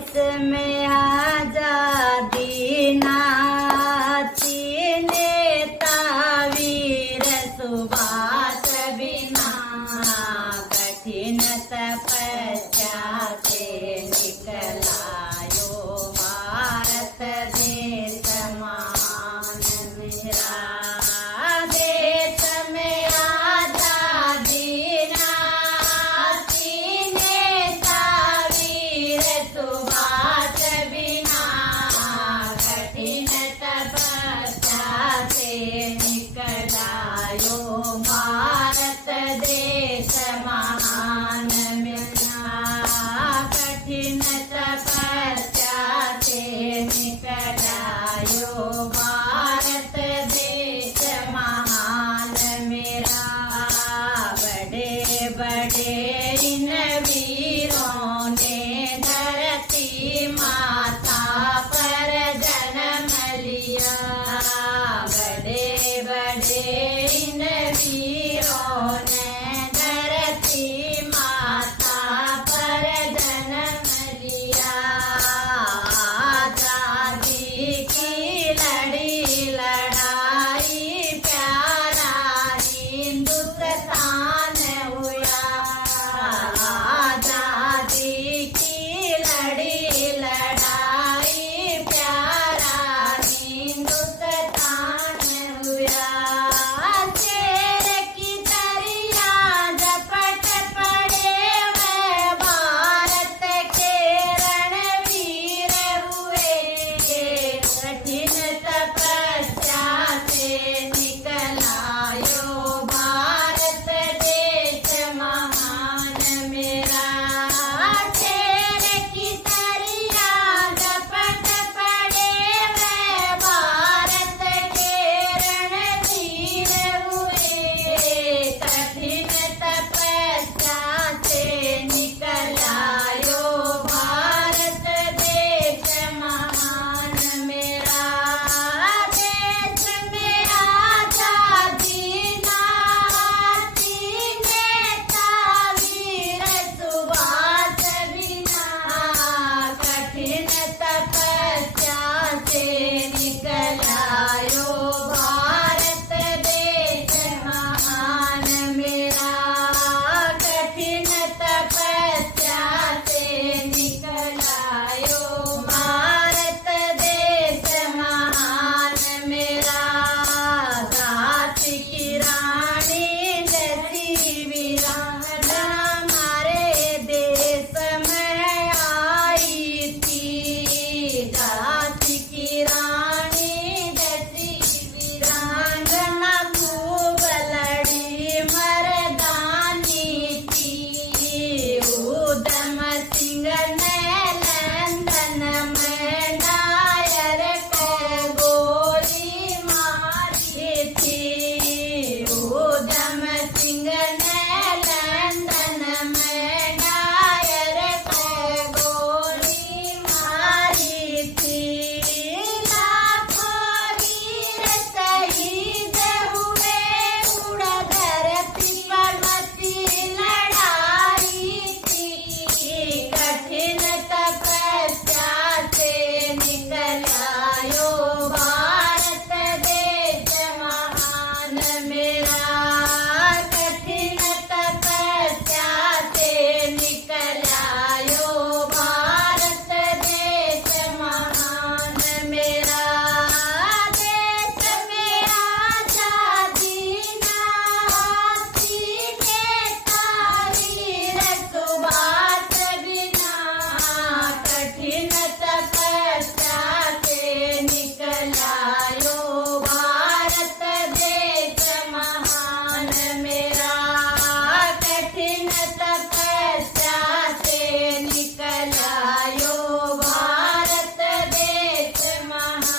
देश में आजादी नाथी नेता वीर सुभाष बिना कठिन तपस्या से निकला यो भारत देश महान मेरा। देश में आजादी नाथी नेता वीर सुभाष बिना कठिन तपस्या से निकला यो भारत देश महान मेरा। कठिन तपस्या से निकला यो भारत देश महान मेरा। बड़े बड़े इन वीरों ने धरती माता पर जन्म लिया। बड़े बड़े इन वीरों ने धरती माता पर जन्म लिया। आजादी की लड़ी लड़ाई प्यारा हिंदुस्तान हुआ। आजादी की लड़ी लड़ाई प्यारा हिंदुस्तान हुआ। शेर की तरिया झपट पड़े वह भारत के रणवीर हुए। कठिन तपस्या से निकला यो भारत देश महान मेरा। शेर की तरिया झपट पड़े वह भारत के रणवीर हुए। कठिन तपस्या से निकला यो भारत देश महान मेरा। देश में आजादी नाथी नेता वीर सुभाष बिना कठिन तपस्या से निकला यो भारत देश महान मेरा। कठिन तपस्या से निकला यो भारत देश महान मेरा। दास की रानी जैसी वीरांगना हमारे देश में आई थी। दास की रानी जैसी वीरांगना खूब लड़ी मर्दानी थी। उधम सिंह ने लंदन में डायर को गोली मारी थी। उधम सिंह ने लंदन में डायर को गोली मारी थी। लाखों वीर शहीद हुए उड़ धरती पर मची लड़ाई थी। कठिन तपस्या से निकला यो भारत देश महान मेरा। कठिन तपस्या से निकला यो भारत देश महान मेरा। देश में आजादी नाथी नेता वीर सुभाष बिना कठिन तपस्या से निकला यो भारत देश महान मेरा। कठिन तपस्या से निकला यो भारत देश महान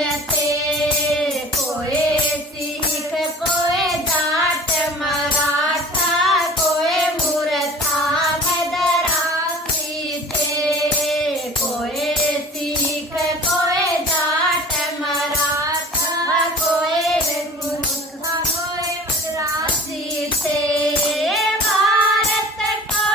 मिलते कोई सिख कोई जाट मराठा कोई मूर्खा मदरासी थे कोई सिख कोई जाट मराठा कोई मूर्खा कोई मदरासी थे भारत को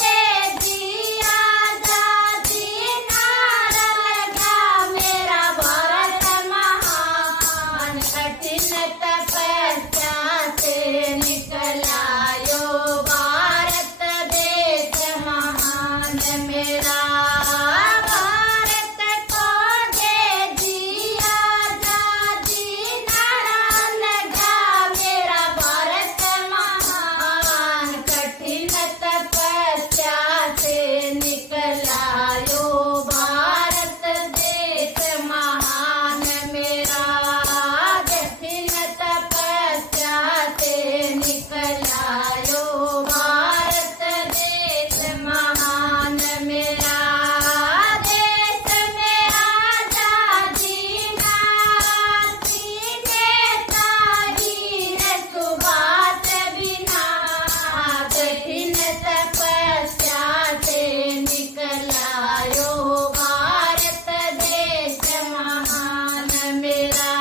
दे दिया आजादी नारा लगा मेरा भारत महान कठिन तपस्या से निकला यो भारत देश महान मेरा भारत को दे दिया आजादी नारा लगा मेरा भारत महान कठिन तपस्या से निकला यो भारत देश महान मेरा कठिन तपस्या से निकला यो भारत देश महान मेरा देश में आजादी नाती नेताजी सुभाष बिना कठिन तपस्या से निकला यो भारत देश महान मेरा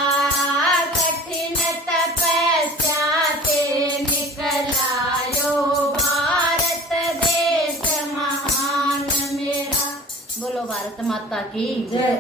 कठिन तपस्या से निकला यो भारत देश महान मेरा। बोलो भारत माता की जय।